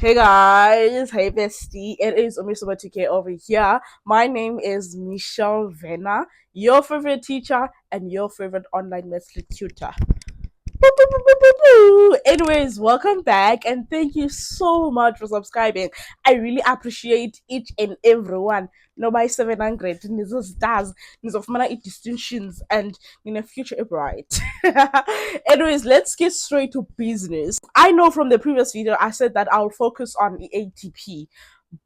Hey guys, hey bestie, it is Omisoma 2K over here. My name is Michelle Vena, your favorite teacher and your favorite online maths tutor. Anyways, welcome back and thank you so much for subscribing. I really appreciate each and every one. No, by 700 nizo stars, nizofumana distinctions and in the future bright. Anyways, let's get straight to business. I know from the previous video I said that I'll focus on the ATP,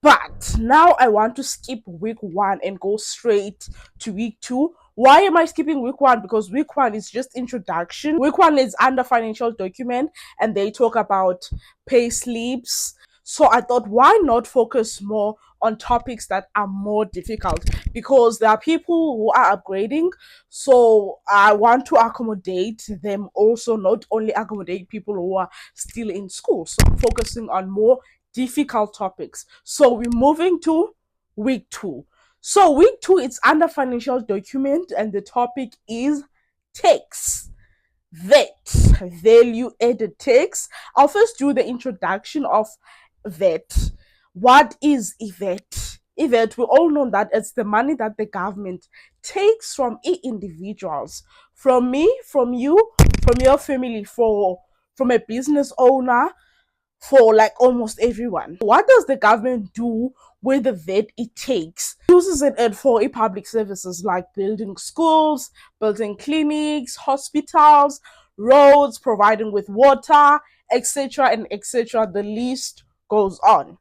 but now I want to skip week 1 and go straight to week 2. Why am I skipping week 1? Because week 1 is just introduction. Week 1 is under financial document and they talk about pay slips. So I thought, why not focus more on topics that are more difficult? Because there are people who are upgrading. So I want to accommodate them also, not only accommodate people who are still in school. So I'm focusing on more difficult topics. So we're moving to week 2. So week 2 it's under financial document and the topic is tax. VAT, value added tax. I'll first do the introduction of VAT. What is VAT? VAT, we all know that it's the money that the government takes from individuals, from me, from you, from your family, from a business owner, for like almost everyone. What does the government do with the VAT it takes? It uses it for public services like building schools, building clinics, hospitals, roads, providing with water, etc. and etc. The list goes on.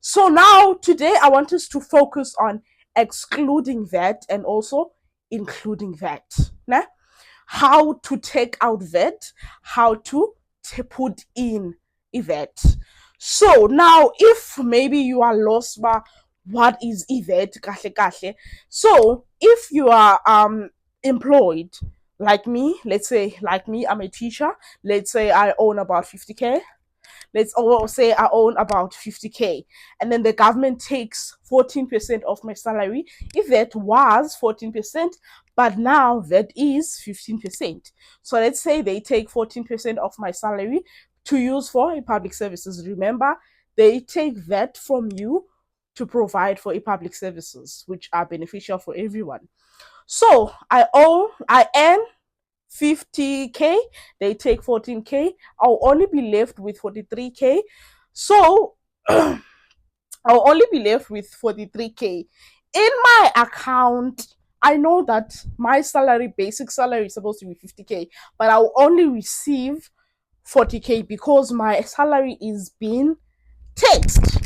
So now today I want us to focus on excluding VAT and also including VAT. Nah? How to take out VAT, how to put in VAT. So now if maybe you are lost by what is VAT kahle kahle. So if you are employed like me, let's say like me, I'm a teacher, let's say I own about 50k, let's all say I own about 50k, and then the government takes 14% of my salary. If that was 14%, but now that is 15%. So let's say they take 14% of my salary to use for public services. Remember, they take that from you to provide for public services, which are beneficial for everyone. So I earn 50k, they take 14k, I'll only be left with 43k. So I'll only be left with 43k in my account. I know that my salary, basic salary, is supposed to be 50k, but I'll only receive 40k because my salary is being taxed.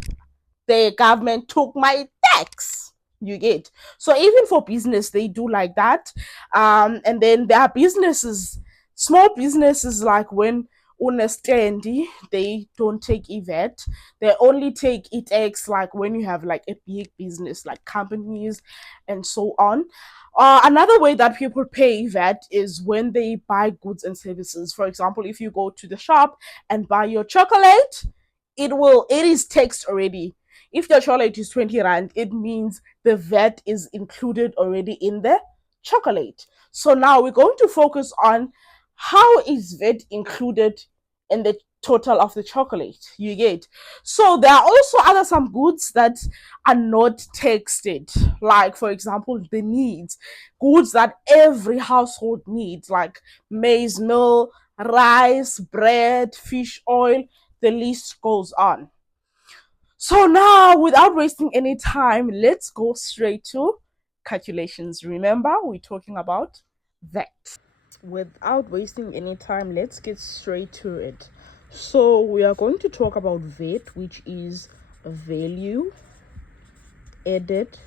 The government took my tax. You get. So even for business they do like that. And then there are businesses, small businesses, like when unestandy, they don't take VAT. They only take tax like when you have like a big business like companies and so on. Another way that people pay VAT is when they buy goods and services. For example, if you go to the shop and buy your chocolate, it is taxed already. If your chocolate is 20 rand, it means the VAT is included already in the chocolate. So now we're going to focus on how is VAT included in the total of the chocolate you get. So there are also some goods that are not taxed, like for example the needs, goods that every household needs, like maize meal, rice, bread, fish oil, the list goes on. So now, without wasting any time, let's go straight to calculations. Remember, we're talking about VAT. Without wasting any time, let's get straight to it. So we are going to talk about VAT, which is value added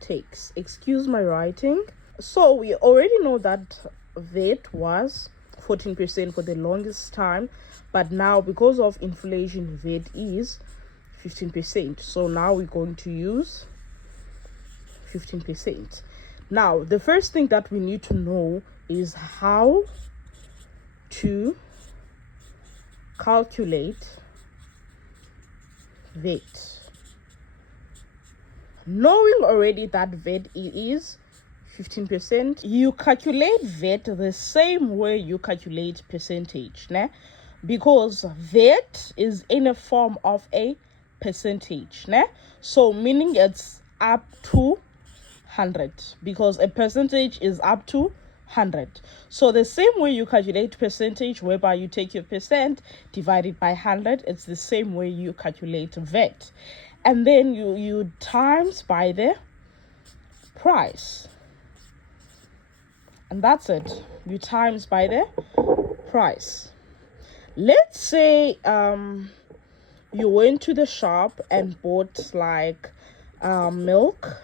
tax. Excuse my writing. So we already know that VAT was 14% for the longest time, but now because of inflation VAT is 15%. So now we're going to use 15%. Now the first thing that we need to know is how to calculate VAT. Knowing already that VAT is 15%, you calculate VAT the same way you calculate percentage. Né? because VAT is in a form of a percentage, né? So meaning it's up to 100, because a percentage is up to 100. So the same way you calculate percentage, whereby you take your percent divided by 100, it's the same way you calculate VAT. And then you times by the price. And that's it. You times by the price. Let's say you went to the shop and bought like milk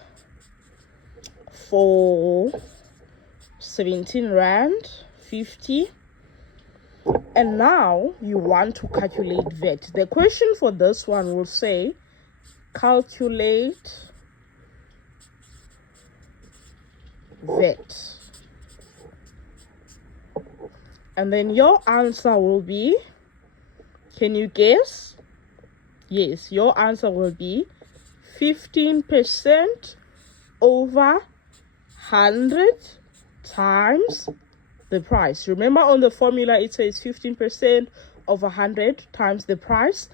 for 17 rand 50, and now you want to calculate VAT. The question for this one will say calculate VAT, and then your answer will be, can you guess? Yes, your answer will be 15% over 100 times the price. Remember, on the formula it says 15% over 100 times the price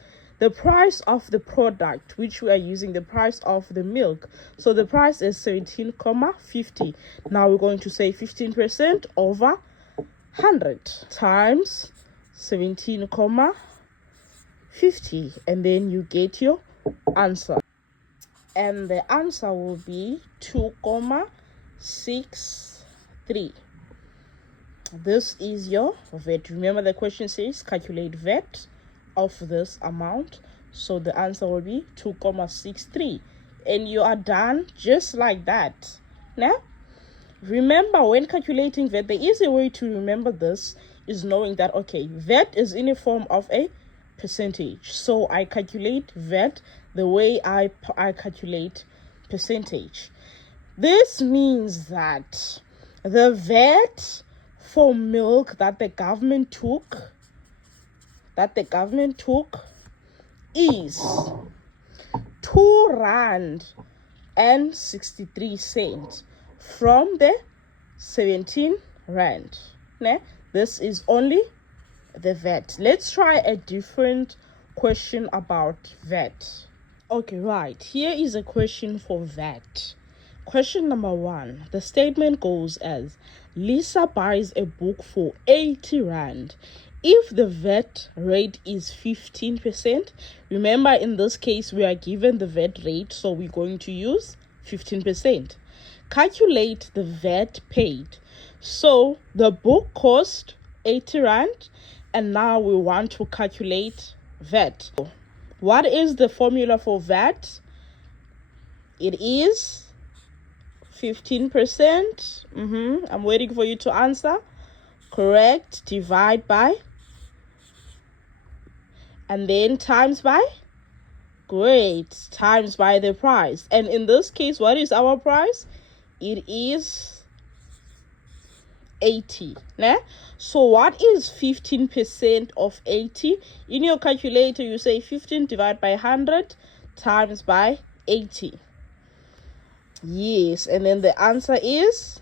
of the product which we are using, the price of the milk. So the price is 17,50. Now we're going to say 15% over 100 times 17,50, and then you get your answer, and the answer will be 2,63. This is your VAT. Remember, the question says calculate VAT of this amount, so the answer will be 2,63, and you are done just like that. Now remember, when calculating VAT, the easy way to remember this is knowing that, okay, VAT is in a form of a percentage. So I calculate VAT the way I calculate percentage. This means that the VAT for milk that the government took is 2 rand and 63 cents from the 17 rand. This is only the VAT. Let's try a different question about VAT. Okay, right. Here is a question for VAT. Question number 1. The statement goes as, Lisa buys a book for 80 rand. If the VAT rate is 15%, remember in this case we are given the VAT rate, so we're going to use 15%. Calculate the VAT paid. So the book cost 80 rand, and now we want to calculate VAT. What is the formula for VAT? It is 15%. I'm waiting for you to answer. Correct. Divide by, and then times by. Great. Times by the price. And in this case, what is our price? It is 80. So what is 15% of 80? In your calculator, you say 15 divided by 100 times by 80. Yes, and then the answer is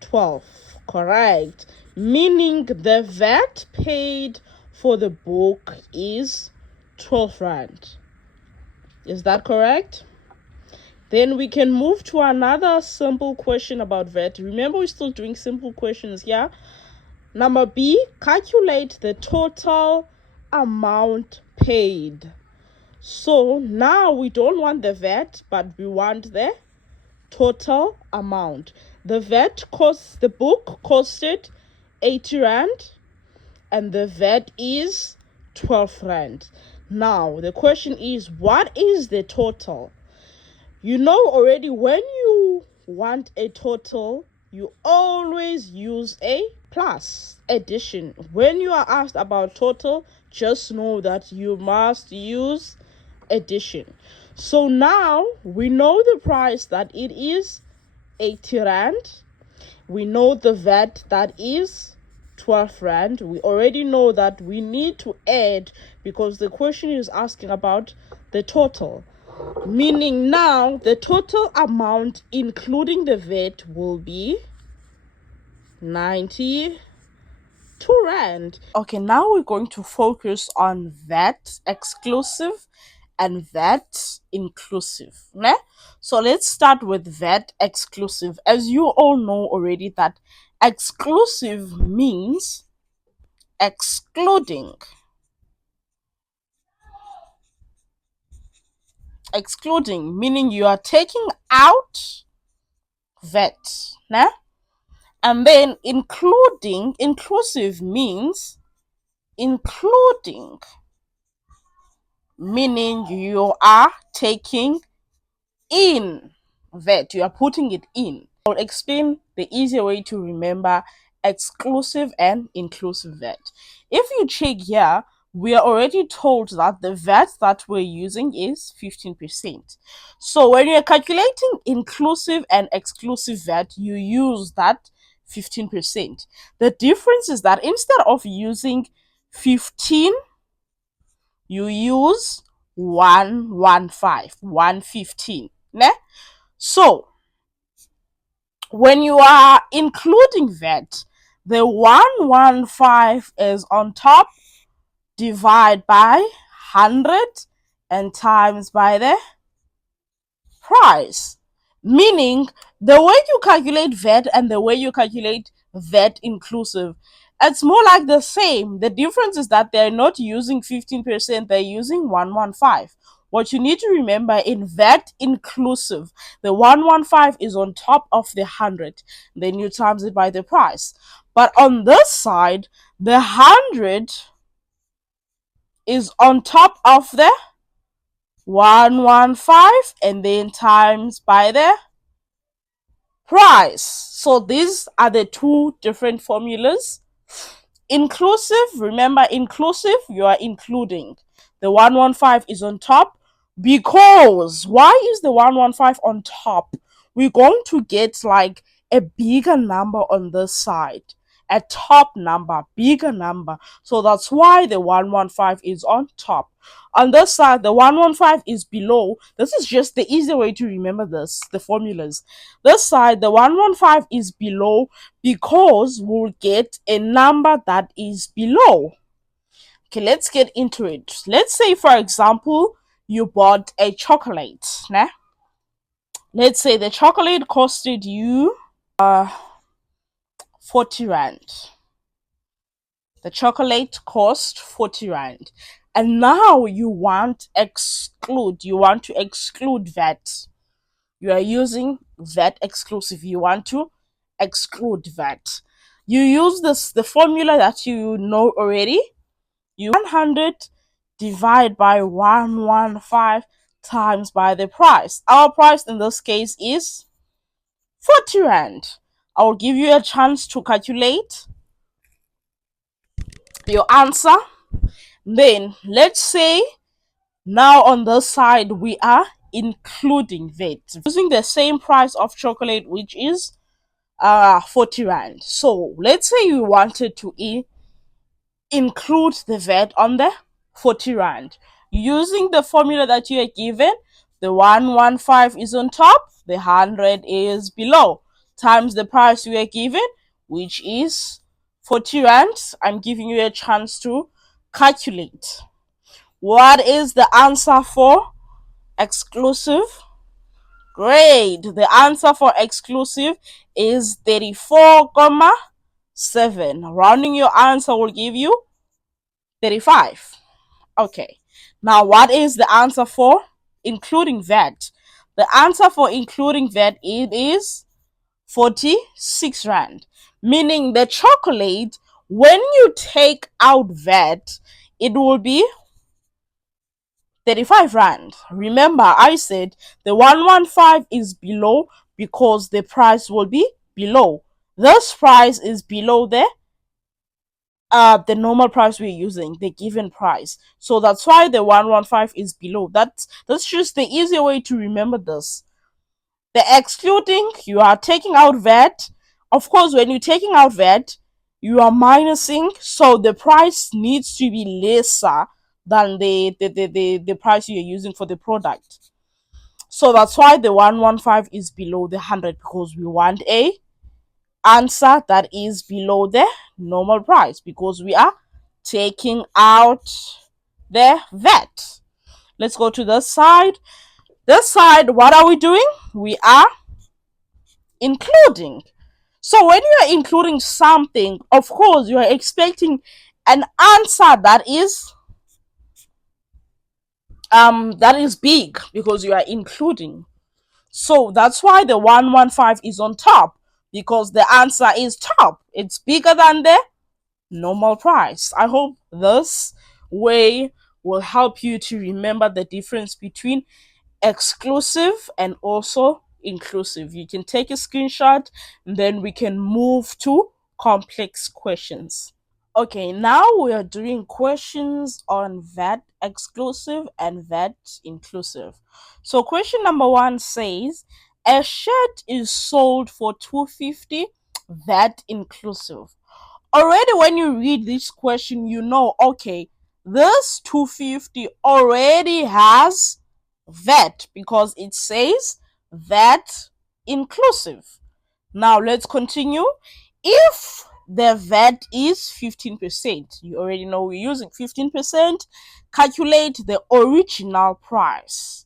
12. Correct. Meaning the VAT paid for the book is 12 rand. Is that correct? Then we can move to another simple question about VAT. Remember, we're still doing simple questions here. Number B, calculate the total amount paid. So now we don't want the VAT, but we want the total amount. The book costed 80 rand, and the VAT is 12 rand. Now the question is, what is the total? You know already, when you want a total, you always use a plus addition. When you are asked about total, just know that you must use addition. So now we know the price, that it is 80 rand. We know the VAT, that is 12 rand. We already know that we need to add, because the question is asking about the total. Meaning now the total amount including the VAT will be 90 2 rand. Okay, now we're going to focus on VAT exclusive and VAT inclusive. Ne? So let's start with VAT exclusive. As you all know already, that exclusive means excluding. Excluding meaning you are taking out VAT. Ne? And then inclusive means including, meaning you are taking in VAT, you are putting it in. I'll explain the easier way to remember exclusive and inclusive VAT. If you check here, we are already told that the VAT that we're using is 15%. So when you're calculating inclusive and exclusive VAT, you use that 15%. The difference is that instead of using 15, you use 115, 115. Ne? So when you are including VAT, the 115 is on top, divide by 100 and times by the price. Meaning the way you calculate VAT and the way you calculate VAT inclusive, it's more like the same. The difference is that they're not using 15%, they're using 115. What you need to remember in VAT inclusive, the 115 is on top of the 100, then you times it by the price. But on this side, the 100 is on top of the 115 and then times by the price. So these are the two different formulas. Inclusive, remember inclusive, you are including. The 115 is on top because why is the 115 on top? We're going to get like a bigger number on this side, a top number, bigger number. So that's why the 115 is on top. On this side, the 115 is below. This is just the easy way to remember this, the formulas. This side, the 115 is below because we'll get a number that is below. Okay, let's get into it. Let's say, for example, you bought a chocolate. Nah? Let's say the chocolate costed you 40 rand. The chocolate cost 40 rand. And now you want to exclude VAT. You are using VAT exclusive. You want to exclude VAT. You use the formula that you know already. You 100 divide by 115 times by the price. Our price in this case is 40 rand. I will give you a chance to calculate your answer. Then let's say now on this side we are including VAT using the same price of chocolate, which is 40 rand. So let's say you wanted to include the VAT on the 40 rand using the formula that you are given. The 115 is on top, the 100 is below, times the price you are given, which is 40 rand. I'm giving you a chance to calculate. What is the answer for exclusive? Great. The answer for exclusive is 34,7. Rounding your answer will give you 35. Okay. Now, what is the answer for including VAT? The answer for including VAT it is 46 rand. Meaning the chocolate, when you take out VAT, it will be 35 rand. Remember, I said the 115 is below because the price will be below. This price is below the normal price we're using, the given price. So that's why the 115 is below. That's just the easier way to remember this. The excluding, you are taking out VAT. Of course, when you're taking out VAT, you are minusing, so the price needs to be lesser than the price you're using for the product. So that's why the 115 is below the 100 because we want a answer that is below the normal price because we are taking out the VAT. Let's go to the side. This side, what are we doing? We are including. So when you are including something, of course, you are expecting an answer that is big because you are including. So that's why the 115 is on top because the answer is top. It's bigger than the normal price. I hope this way will help you to remember the difference between exclusive and also inclusive. You can take a screenshot and then we can move to complex questions. Okay, now we are doing questions on VAT exclusive and VAT inclusive. So question number 1 says a shirt is sold for 250 VAT inclusive. Already when you read this question, you know, okay, this 250 already has VAT because it says VAT inclusive. Now let's continue. If the VAT is 15%, you already know we're using 15%, calculate the original price.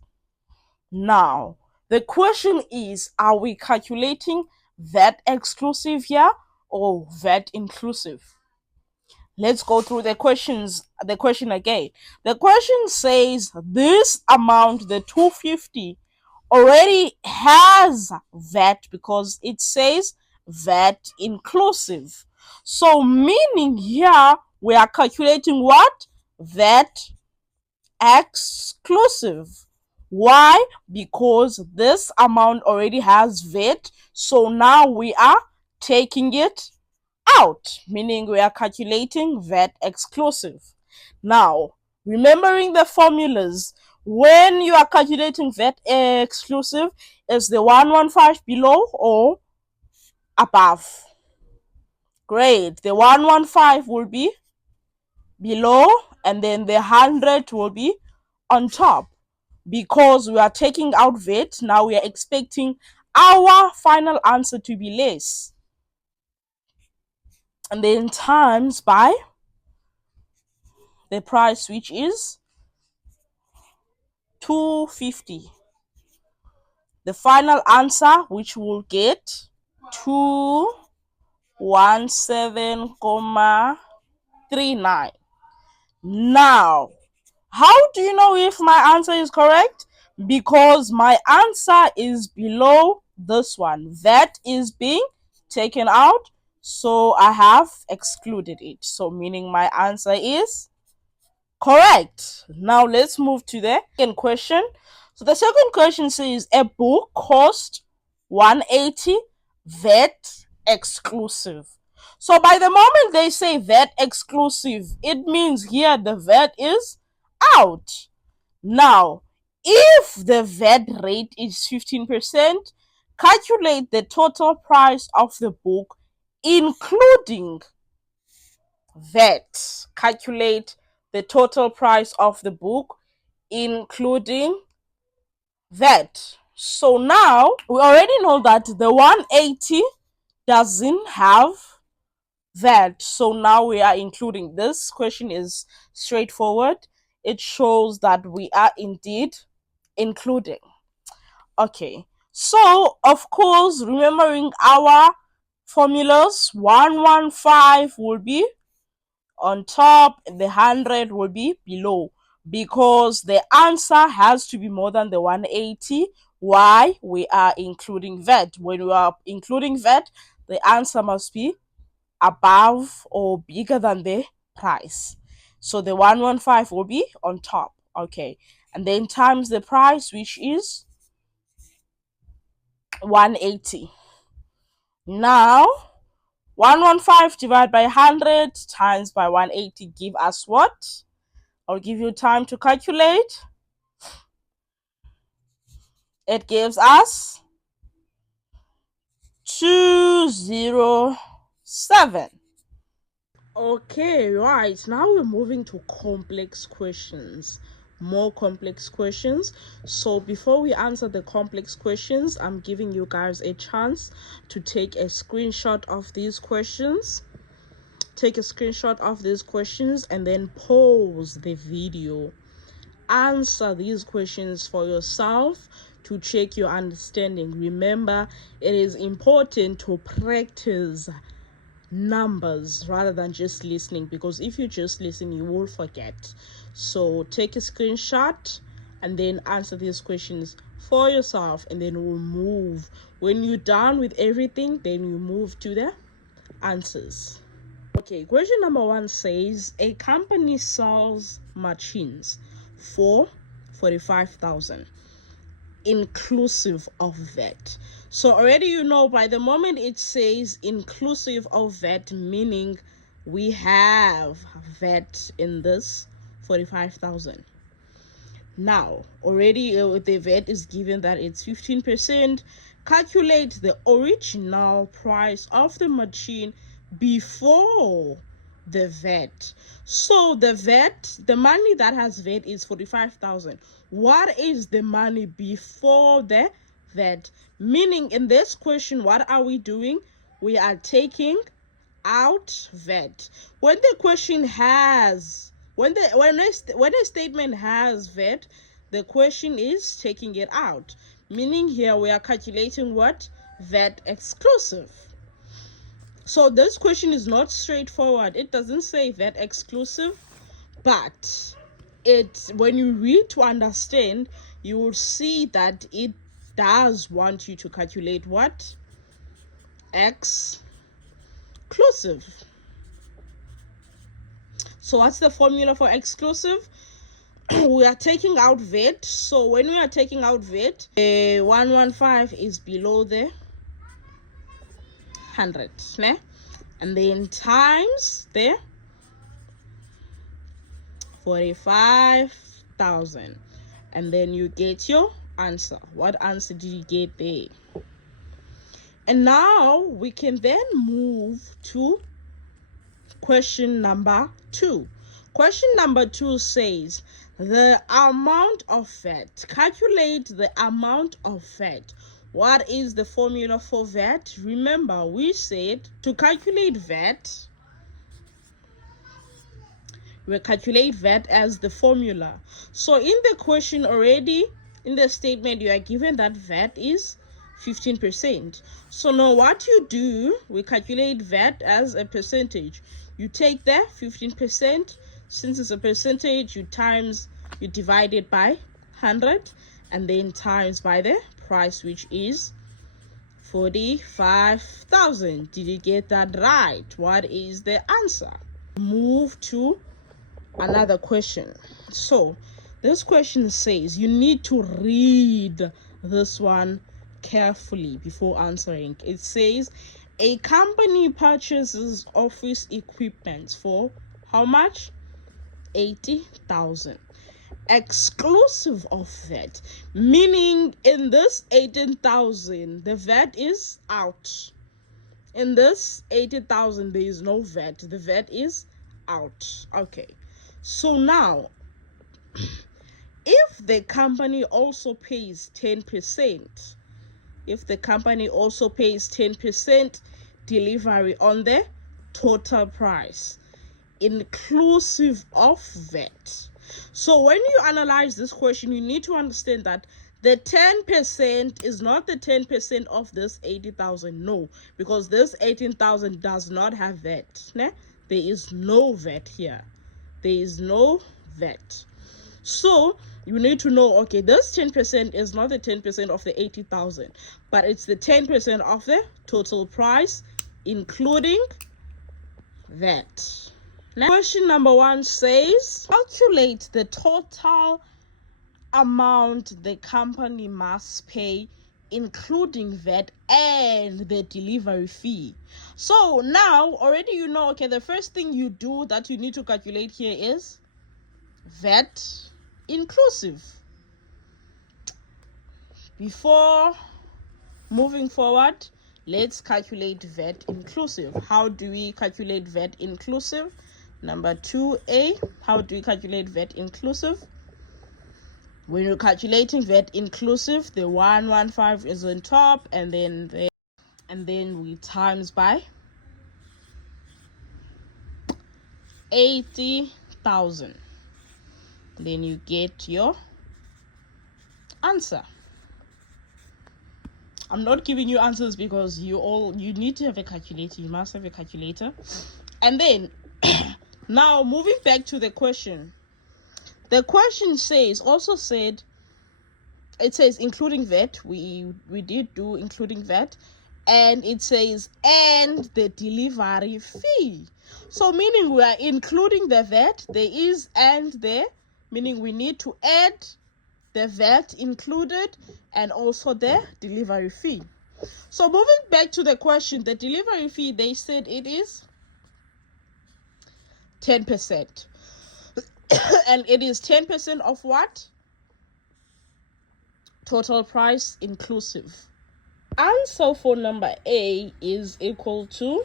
Now, the question is, are we calculating VAT exclusive here or VAT inclusive? Let's go through the question again. The question says this amount, the 250, already has VAT because it says VAT inclusive. So meaning here we are calculating what? VAT exclusive. Why? Because this amount already has VAT. So now we are taking it out, meaning we are calculating VAT exclusive. Now, remembering the formulas, when you are calculating VAT exclusive, is the 115 below or above? Great. The 115 will be below and then the 100 will be on top. Because we are taking out VAT, now we are expecting our final answer to be less. And then times by the price, which is 250. The final answer, which we'll get 217,39. Now, how do you know if my answer is correct? Because my answer is below this one. That is being taken out, so I have excluded it. So meaning my answer is correct. Now let's move to the second question. So the second question says a book cost 180 VAT exclusive. So by the moment they say VAT exclusive, it means here the VAT is out. Now, if the VAT rate is 15%, calculate the total price of the book including VAT. Calculate the total price of the book including VAT. So now we already know that the 180 doesn't have VAT. So now we are including. This question is straightforward. It shows that we are indeed including. Okay. So of course, remembering our formulas, 115 will be on top, the 100 will be below because the answer has to be more than the 180. Why? We are including VAT. When we are including VAT, the answer must be above or bigger than the price. So the 115 will be on top. Okay. And then times the price, which is 180. Now, 115 divided by 100 times by 180 give us what? I'll give you time to calculate. It gives us 207. Okay, right. Now we're moving to complex questions. more complex questions. So before we answer the complex questions, I'm giving you guys a chance to take a screenshot of these questions. Take a screenshot of these questions and then pause the video. Answer these questions for yourself to check your understanding. Remember, it is important to practice numbers rather than just listening, because if you just listen, you will forget. So take a screenshot and then answer these questions for yourself, and then we'll move. When you're done with everything, then you move to the answers. Okay, question number 1 says a company sells machines for 45,000 inclusive of VAT. So already you know, by the moment it says inclusive of VAT, meaning we have VAT in this 45,000. Now already the VAT is given that it's 15%. Calculate the original price of the machine before the VAT. So the VAT, the money that has VAT is 45,000. What is the money before the VAT? Meaning in this question, what are we doing? We are taking out VAT. When the question has, when a statement has VAT, the question is taking it out. Meaning here we are calculating what? VAT exclusive. So this question is not straightforward. It doesn't say VAT exclusive, but when you read to understand, you will see that it does want you to calculate what? Exclusive. So what's the formula for exclusive? We are taking out VAT. So when we are taking out VAT, 115 is below the 100, né? And then times the 45,000, and then you get your answer. What answer did you get there? And now we can then move to question number 2. Question number 2 says the amount of VAT. Calculate the amount of VAT. What is the formula for VAT? Remember, we said to calculate VAT, we calculate VAT as the formula. So in the question already, in the statement, you are given that VAT is 15%. So now what you do, we calculate VAT as a percentage. You take the 15%, since it's a percentage, you divide it by 100, and then times by the price, which is 45,000. Did you get that right? What is the answer? Move to another question. So this question says you need to read this one carefully before answering. It says a company purchases office equipment for how much? 80,000 exclusive of VAT, meaning in this 18,000 the VAT is out. In this 80,000 there is no VAT. The VAT is out. Okay, so now if the company also pays 10%, if the company also pays 10% delivery on the total price inclusive of VAT. So when you analyze this question, you need to understand that the 10% is not the 10% of this 80,000. No, because this 18,000 does not have VAT. Né? There is no VAT here. There is no VAT. So you need to know, okay, this 10% is not the 10% of the 80,000, but it's the 10% of the total price, including VAT. Now, question number 1 says, calculate the total amount the company must pay, including VAT and the delivery fee. So now, already you know, okay, the first thing you do that you need to calculate here is VAT inclusive. Before moving forward, let's calculate VAT inclusive. How do we calculate VAT inclusive? Number 2A, how do we calculate VAT inclusive? When you're calculating VAT inclusive, the 115 is on top, and then we times by 80,000. Then you get your answer. I'm not giving you answers because you need to have a calculator. You must have a calculator. And then now moving back to the question. The question it says including VAT. We did do including VAT, and it says and the delivery fee. So meaning we are including the VAT. There is and there, meaning we need to add the VAT included and also the delivery fee. So moving back to the question, the delivery fee, they said it is 10%. And it is 10% of what? Total price inclusive. Answer for number A is equal to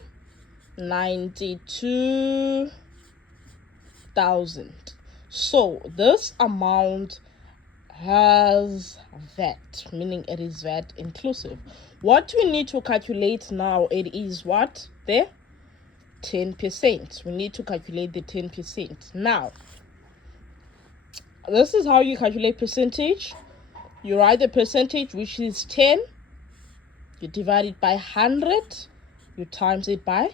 92,000. So this amount has VAT, meaning it is VAT inclusive. What we need to calculate now, it is what? The 10%. We need to calculate the 10%. Now, this is how you calculate percentage. You write the percentage, which is 10. You divide it by 100. You times it by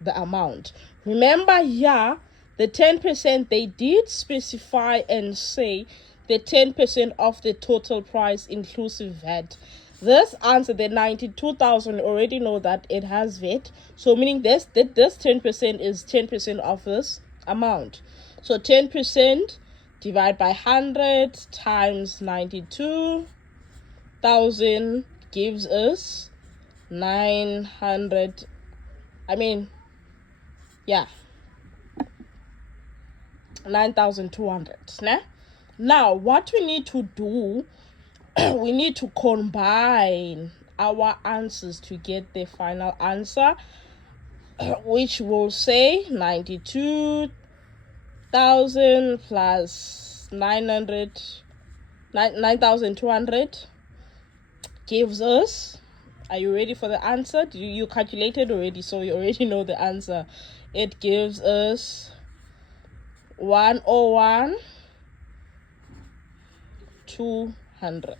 the amount. Remember here, the 10%, they did specify and say the 10% of the total price inclusive VAT. This answer, the 92,000, already know that it has VAT. So meaning this 10% is 10% of this amount. So 10% divided by 100 times 92,000 gives us 900. Yeah, 9,200. Now what we need to do, we need to combine our answers to get the final answer, which will say 92,000 plus 9,200 gives us, are you ready for the answer? You calculated already, so you already know the answer. It gives us 101,200.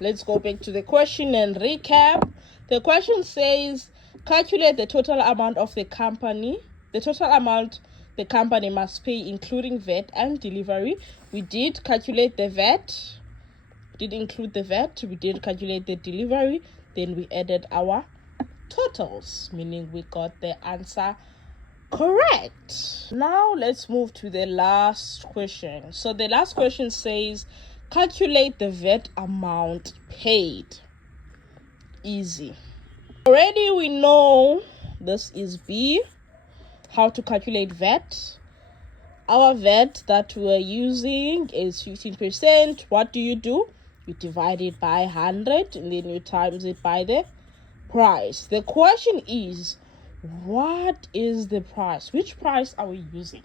Let's go back to the question and recap. The question says calculate the total amount of the company must pay including VAT and delivery. We did calculate the VAT, did include the VAT, we did calculate the delivery, then we added our totals, meaning we got the answer correct. Now let's move to the last question. So the last question says calculate the VAT amount paid. Easy. Already we know this is B. How to calculate VAT. Our VAT that we're using is 15%. What do? You divide it by 100 and then you times it by the price. The question is, what is the price? Which price are we using?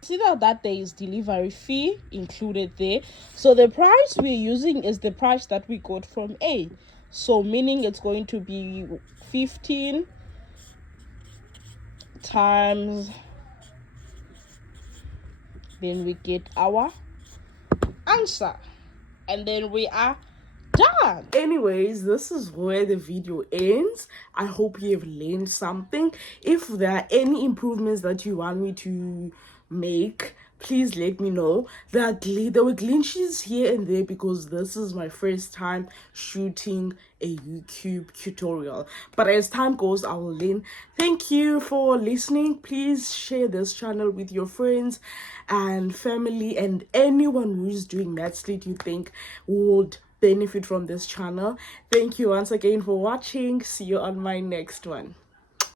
Consider that there is delivery fee included there. So the price we're using is the price that we got from A. So meaning it's going to be 15 times, then we get our answer, and then we are done. Anyways, this is where the video ends. I hope you have learned something. If there are any improvements that you want me to make, please let me know. There were glitches here and there because this is my first time shooting a YouTube tutorial, but as time goes I will learn. Thank you for listening. Please share this channel with your friends and family and anyone who is doing maths that you think would benefit from this channel. Thank you once again for watching. See you on my next one.